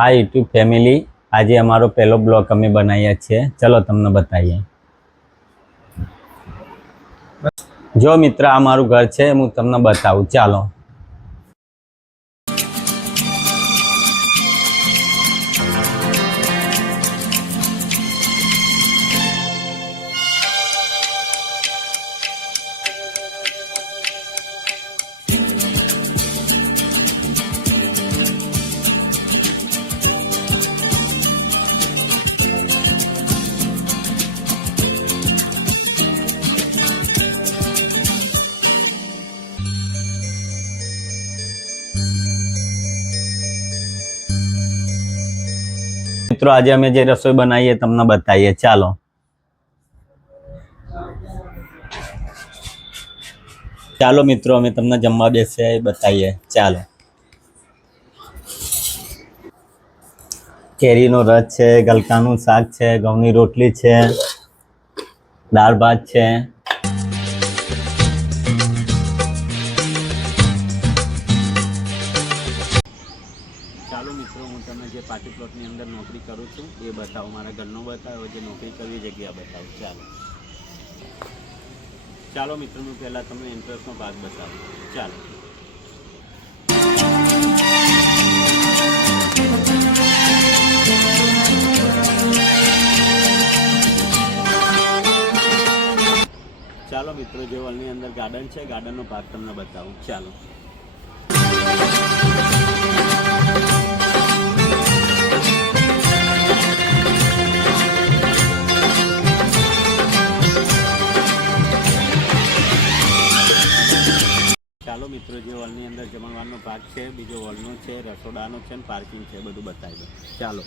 Hi YouTube family, आज अमारो पहलो blog अमे बनाया छे। चलो तमने बताइए। जो मित्र आ मारू घर है, हूँ तमने बताऊँ। चालो। मित्रों आज अमे जे रसोई बनाईए तमने बताइए। चालो। चालो मित्रों अमे तमने जमवा बेसे बताइए। चालो। केरीनो रस है, गलकानु शाक है, घऊनी रोटली है, दाळ भात है। चालो मित्रों हूँ तमने जे पार्टी प्लॉटनी अंदर नौकरी करूँ छूँ ये बताओ। मारा घरनो बताओ, जे नौकरी करवी जग्या बताओ। चालो। चालो मित्रों मैं पहला तमने इंटरेस्टनो भाग बताऊँ। चालो। चालो मित्रों जो हॉलनी अंदर गार्डन है, गार्डननो भाग तमने बताऊँ। चालो। चालो मित्रों जो हॉलनी अंदर जमणवारनो भाग है, बीजो हॉलनो है, रसोडानो है, पार्किंग है, बधुं बताई दो। चालो।